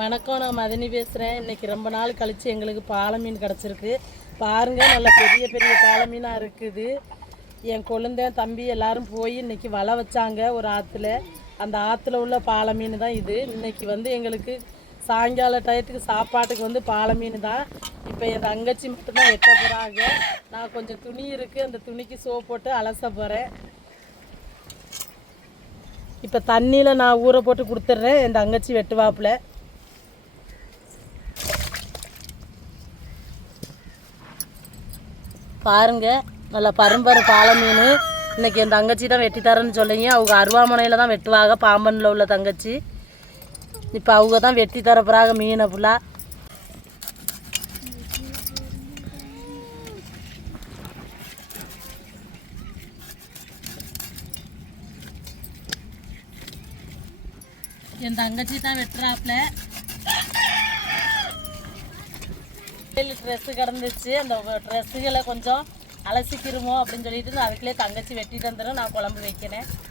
வணக்கம் நான் மதினி பேசுகிறேன் இன்றைக்கி ரொம்ப நாள் கழித்து எங்களுக்கு பாலை மீன் கிடச்சிருக்கு. பாருங்கள் நல்ல பெரிய பெரிய பாலை மீனாக இருக்குது. என் கொழுந்தன் தம்பி எல்லாரும் போய் இன்னைக்கு வலை வச்சாங்க ஒரு ஆற்றுல அந்த ஆற்றுல உள்ள பாலை மீன் தான் இது. இன்னைக்கு வந்து எங்களுக்கு சாயங்கால டயத்துக்கு சாப்பாட்டுக்கு வந்து பாலை மீன் தான். இப்போ என் தங்கச்சி மட்டும்தான் வெட்ட போகிறாங்க நான் கொஞ்சம் துணி இருக்குது அந்த துணிக்கு சோப் போட்டு அலச போகிறேன் இப்போ தண்ணியில் நான் ஊற போட்டு கொடுத்துட்றேன். என் தங்கச்சி வெட்டுவாப்புல. பாருங்க. நல்ல பரம்பரை பாலை மீன் இன்னைக்கு என் தங்கச்சி தான் வெட்டி தரேன்னு சொல்லிங்க அவங்க அருவாமனையில் தான் வெட்டுவாங்க பாம்பனில் உள்ள தங்கச்சி. இப்போ அவங்க தான் வெட்டி தரப்புறாங்க மீனை ஃபுல்லாக என் தங்கச்சி தான் வெட்டுறாப்புல. ட்ரெஸ்ஸு கிடந்துச்சு. அந்த ட்ரெஸ்ஸுகளை கொஞ்சம் அலசிக்கிருமோ அப்படின்னு சொல்லிட்டு நான் அதுக்குள்ளே தங்கச்சி வெட்டி வந்துடும் நான் குழம்பு வைக்கிறேன்.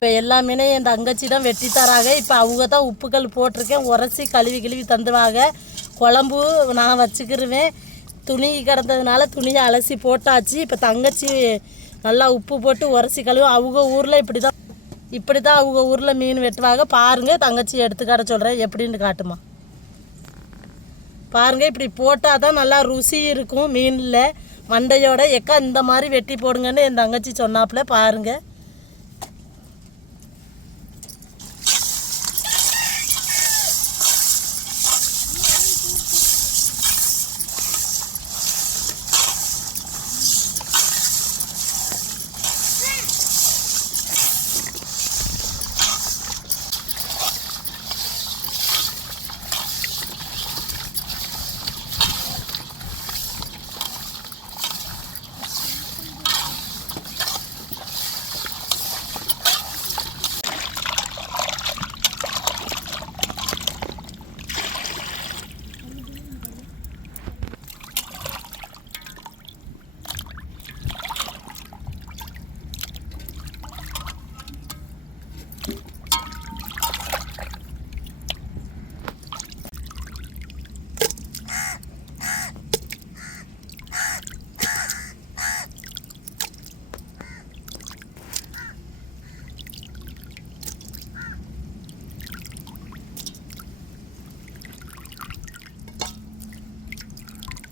இப்போ எல்லா என் தங்கச்சி தான் வெட்டி தராங்க. இப்போ அவங்க தான் உப்புக்கல் போட்டிருக்கேன். உரசி கழுவி கழுவி தந்துவாங்க. குழம்பு நான் வச்சுக்கிருவேன். துணி கிடந்ததுனால துணியை அலசி போட்டாச்சு. இப்போ தங்கச்சி நல்லா உப்பு போட்டு உரசி கழுவி அவங்க ஊரில் இப்படி தான் இப்படி தான் அவங்க ஊரில் மீன் வெட்டுவாங்க. பாருங்கள் தங்கச்சி எடுத்துக்காட சொல்கிறேன் எப்படின்னு காட்டுமா. பாருங்கள் இப்படி போட்டால் தான் நல்லா ருசி இருக்கும் மீனில். மண்டையோட எக்கா இந்த மாதிரி வெட்டி போடுங்கன்னு என் தங்கச்சி சொன்னாப்புல. பாருங்கள்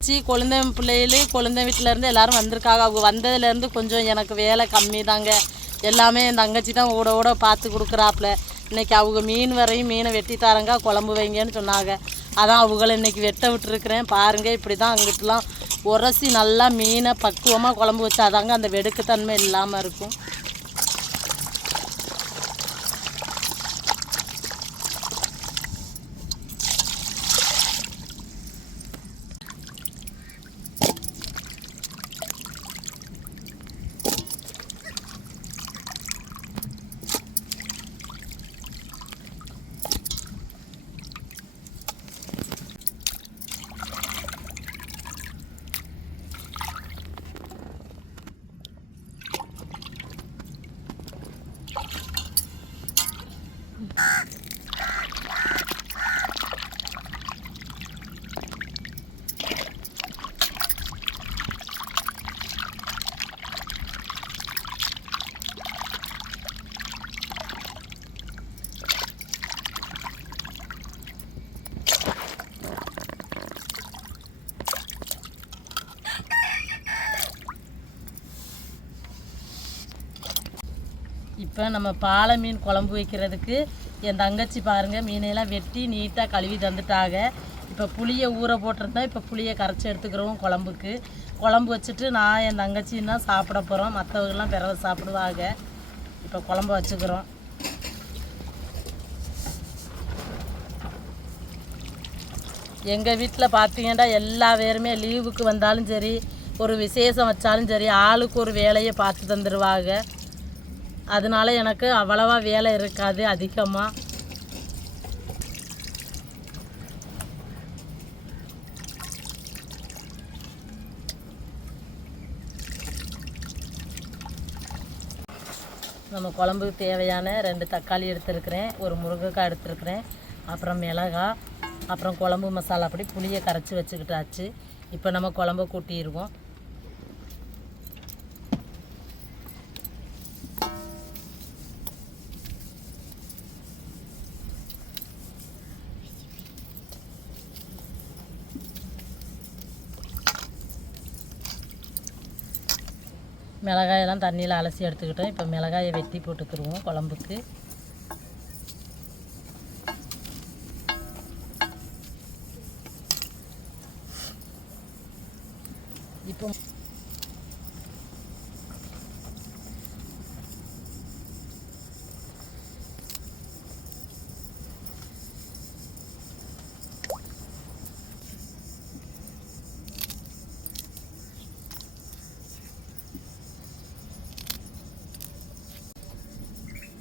சி குழந்தை பிள்ளைகளு குழந்தை வீட்டிலேருந்து எல்லாரும் வந்திருக்காங்க. அவங்க வந்ததுலேருந்து கொஞ்சம் எனக்கு வேலை கம்மி தாங்க எல்லாமே என் தங்கச்சி தான் ஓட ஓட பார்த்து கொடுக்குறாப்புல. இன்றைக்கி அவங்க மீன் வரையும் மீனை வெட்டி தரங்க குழம்பு வைங்கன்னு சொன்னாங்க. அதான் அவங்கள இன்னைக்கு வெட்ட விட்டுருக்குறேன். பாருங்கள் இப்படி தான் அங்கிட்டலாம் உரசி நல்லா மீனை பக்குவமாக குழம்பு வச்சாதாங்க அந்த வெடுக்குத்தன்மை இல்லாமல் இருக்கும். இப்போ நம்ம பாலை மீன் குழம்பு வைக்கிறதுக்கு என் தங்கச்சி பாருங்கள் மீனையெல்லாம் வெட்டி நீட்டாக கழுவி தந்துட்டாங்க இப்போ புளியை ஊற போட்டிருந்தா இப்போ புளியை கரைச்சி எடுத்துக்கிறோம் குழம்புக்கு. குழம்பு வச்சுட்டு நான் என் தங்கச்சின்னா தான் சாப்பிட போகிறோம் மற்றவர்கள்லாம் பிறகு சாப்பிடுவாங்க. இப்போ குழம்பு வச்சுக்கிறோம். எங்கள் வீட்டில் பார்த்தீங்கன்னா எல்லா பேருமே லீவுக்கு வந்தாலும் சரி ஒரு விசேஷம் வச்சாலும் சரி ஆளுக்கு ஒரு வேலையை பார்த்து தந்துடுவாங்க அதனால எனக்கு அவ்வளவா வேலை இருக்காது அதிகமாக நம்ம குழம்புக்கு தேவையான ரெண்டு தக்காளி எடுத்துருக்கிறேன் ஒரு முருங்கைக்காய் எடுத்துருக்கிறேன் அப்புறம் மிளகாய் அப்புறம் குழம்பு மசாலா அப்படி புளியை கரைச்சி வச்சுக்கிட்டாச்சு. இப்போ நம்ம குழம்ப கூட்டிடுவோம். மிளகாயெல்லாம் தண்ணியில் அலசி எடுத்துக்கிட்டோம். இப்போ மிளகாயை வெட்டி போட்டுக்கிடுவோம் குழம்புக்கு. இப்போ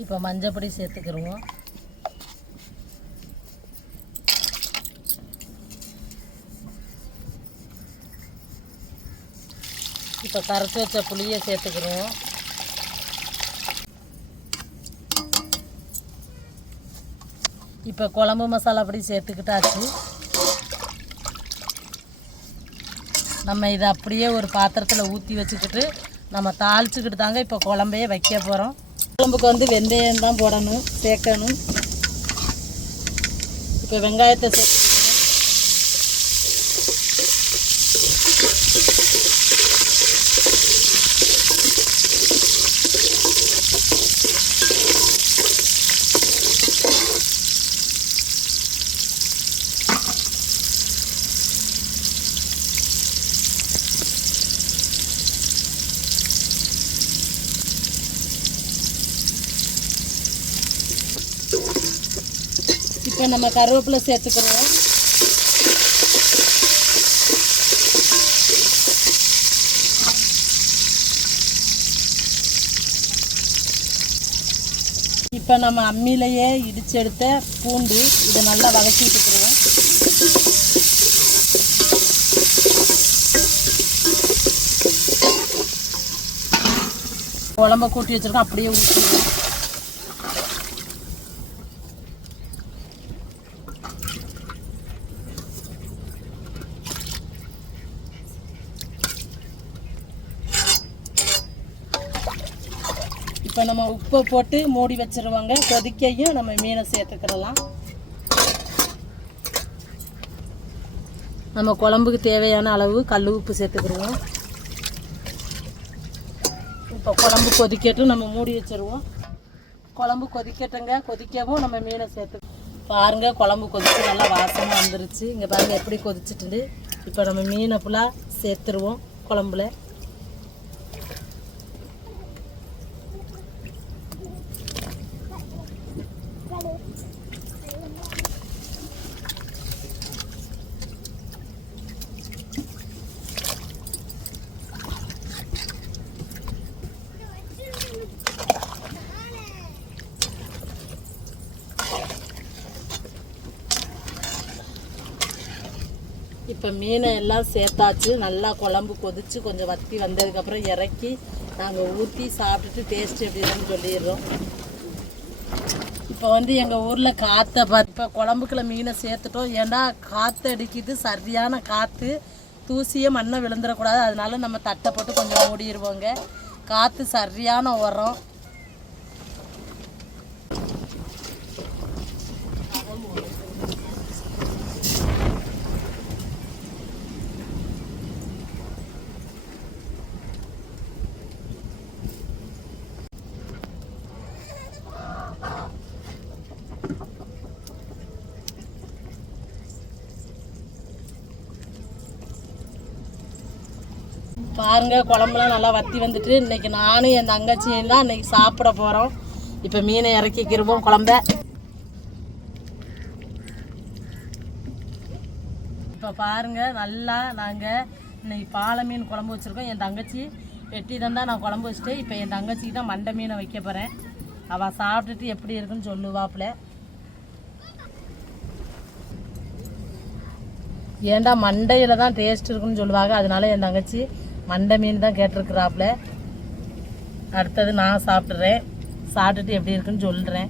இப்போ மஞ்சப்பொடி சேர்த்துக்கிடுவோம் இப்போ கரைச்சி வச்ச புளியை சேர்த்துக்கிடுவோம் இப்போ குழம்பு மசாலா பொடி சேர்த்துக்கிட்டாச்சு. நம்ம இதை அப்படியே ஒரு பாத்திரத்தில் ஊற்றி வச்சுக்கிட்டு நம்ம தாளிச்சுக்கிட்டு தாங்க இப்போ குழம்பையே வைக்க போகிறோம் குழம்புக்கு வந்து வெந்தயம் தான் போடணும் சேர்க்கணும். இப்போ வெங்காயத்தை சேர்த்துக்கணும் இப்போ நம்ம கருவேப்பிலை சேர்த்துக்கிறோம். இப்போ நம்ம அம்மியிலையே இடிச்சு எடுத்த பூண்டு இதை நல்லா வதக்கிட்டுக்கிறோம் குழம்ப கூட்டி வச்சிருக்கோம் அப்படியே ஊற்றிடுவோம் இப்போ நம்ம உப்பை போட்டு மூடி வச்சுருவாங்க. கொதிக்கையும் நம்ம மீனை சேர்த்துக்கிடலாம். நம்ம குழம்புக்கு தேவையான அளவு கல் உப்பு சேர்த்துக்கிடுவோம். இப்போ குழம்பு கொதிக்கட்டும் நம்ம மூடி வச்சுருவோம். குழம்பு கொதிக்கட்டுங்க. கொதிக்கவும் நம்ம மீனை சேர்த்து பாருங்க குழம்பு கொதிச்சு நல்லா வாசமாக வந்துருச்சு. இங்கே பாருங்கள் எப்படி கொதிச்சுட்டு இப்போ நம்ம மீனை ஃபுல்லாக சேர்த்துருவோம் குழம்புல. இப்போ மீனை எல்லாம் சேர்த்தாச்சு. நல்லா குழம்பு கொதித்து கொஞ்சம் வத்தி வந்ததுக்கப்புறம் இறக்கி நாங்கள் ஊற்றி சாப்பிட்டுட்டு டேஸ்ட் எப்படின்னு சொல்லிடுறோம். இப்போ வந்து எங்கள் ஊரில் காற்றை பார்த்து இப்போ குழம்புக்குள்ள மீனை சேர்த்துட்டோம். ஏன்னா காற்று அடிக்குது. சரியான காற்று தூசியே மண்ணை விழுந்துடக்கூடாது. அதனால நம்ம தட்டை போட்டு கொஞ்சம் மூடிடுவோங்க. காற்று சரியான உரம். பாருங்க குழம்புலாம் நல்லா வத்தி வந்துட்டு இன்னைக்கு நானும் என் தங்கச்சியும் தான் இன்னைக்கு சாப்பிட போகிறோம் இப்போ மீனை இறக்கிக்கிருவோம் குழம்ப. இப்போ பாருங்க நல்லா நாங்கள் இன்னைக்கு பாலை மீன் குழம்பு வச்சுருக்கோம். என் தங்கச்சி வெட்டி தான் நான் குழம்பு வச்சுட்டு இப்போ என் தங்கச்சிக்கு தான் மண்டை மீனை வைக்க போகிறேன் அவள் சாப்பிட்டுட்டு எப்படி இருக்குன்னு சொல்லுவாப்புல. ஏன்டா மண்டையில் தான் டேஸ்ட் இருக்குன்னு சொல்லுவாங்க. அதனால என் தங்கச்சி மண்டை மீன் தான் கேட்டிருக்கிறாப்புல அடுத்தது நான் சாப்பிட்றேன். சாப்பிட்டுட்டு எப்படி இருக்குன்னு சொல்கிறேன்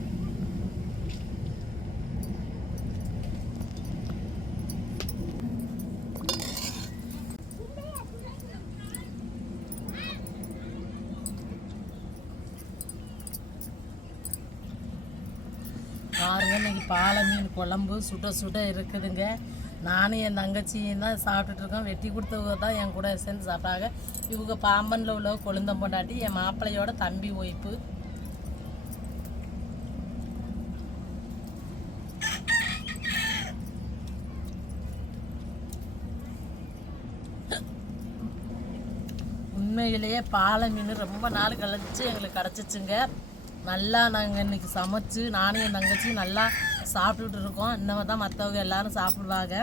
பாருங்க இன்னைக்கு பாலை மீன் குழம்பு சுட சுட இருக்குதுங்க. நானும் என் தங்கச்சியும் தான் சாப்பிட்டுட்டு இருக்கோம் வெட்டி கொடுத்தவங்க தான் என் கூட சேர்ந்து சாப்பிட்டாங்க. இவங்க பாம்பனில் உள்ள கொழுந்தம் பொண்டாட்டி என் மாப்பிள்ளையோட தம்பி ஒய்ப்பு. உண்மையிலேயே பாலை மீன் ரொம்ப நாள் கழிச்சு எங்களுக்கு கிடச்சிச்சுங்க. நல்லா நாங்கள் இன்னைக்கு சமைச்சு நானும் என் தங்கச்சி நல்லா சாப்பிட்டுட்டு இருக்கோம் இன்னமே தான் மற்றவங்க எல்லாரும் சாப்பிடுவாங்க.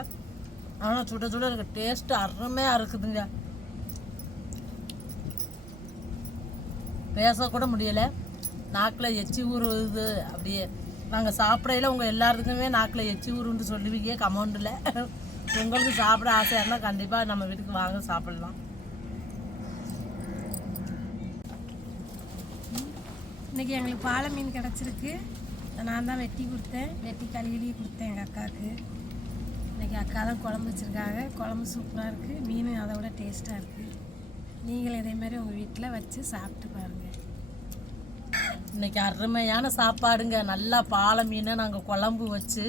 ஆனால் சுட சுட எனக்கு டேஸ்ட்டு அருமையாக இருக்குதுங்க. பேசக்கூட முடியலை. நாக்கில் எச்சி ஊறுது. அப்படியே நாங்கள் சாப்பிடையில உங்கள் எல்லாருக்குமே நாக்கில் எச்சி ஊருன்னு சொல்லுவீங்க கமௌண்டில். உங்களுக்கு சாப்பிட ஆசையாக இருந்தால் கண்டிப்பாக நம்ம வீட்டுக்கு வாங்க சாப்பிடலாம். இன்றைக்கி எங்களுக்கு பாலை மீன் கிடச்சிருக்கு. நான் தான் வெட்டி கொடுத்தேன். வெட்டி கழுவி கொடுத்தேன் எங்கள் அக்காவுக்கு. இன்றைக்கி அக்கா தான் குழம்பு வச்சுருக்காங்க. குழம்பு சூப்பராக இருக்குது மீன் அதை விட டேஸ்ட்டாக இருக்குது நீங்களும் இதே மாதிரி உங்கள் வீட்டில் வச்சு சாப்பிட்டு பாருங்கள் இன்றைக்கி அருமையான சாப்பாடுங்க. நல்லா பாலை மீனை நாங்கள் குழம்பு வச்சு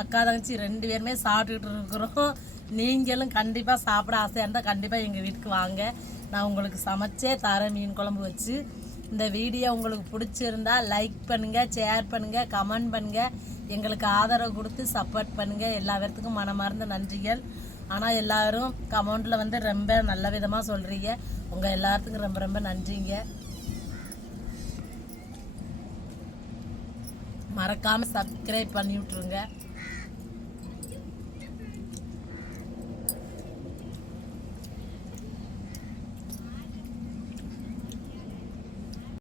அக்கா தங்கச்சி ரெண்டு பேருமே சாப்பிட்டுக்கிட்டு இருக்கிறோம். நீங்களும் கண்டிப்பாக சாப்பிட ஆசையாக இருந்தால் கண்டிப்பாக எங்கள் வீட்டுக்கு வாங்க. நான் உங்களுக்கு சமைச்சே தரேன் மீன் குழம்பு வச்சு. இந்த வீடியோ உங்களுக்கு பிடிச்சிருந்தா லைக் பண்ணுங்கள் ஷேர் பண்ணுங்கள் கமெண்ட் பண்ணுங்கள் எங்களுக்கு ஆதரவு கொடுத்து சப்போர்ட் பண்ணுங்கள் எல்லா பேர்த்துக்கும் மனமார்ந்த நன்றிகள். ஆனால் எல்லோரும் கமெண்டில் வந்து ரொம்ப நல்ல விதமாக சொல்கிறீங்க உங்கள் எல்லாத்துக்கும் ரொம்ப ரொம்ப நன்றிங்க. மறக்காமல் சப்ஸ்கிரைப் பண்ணி விட்ருங்க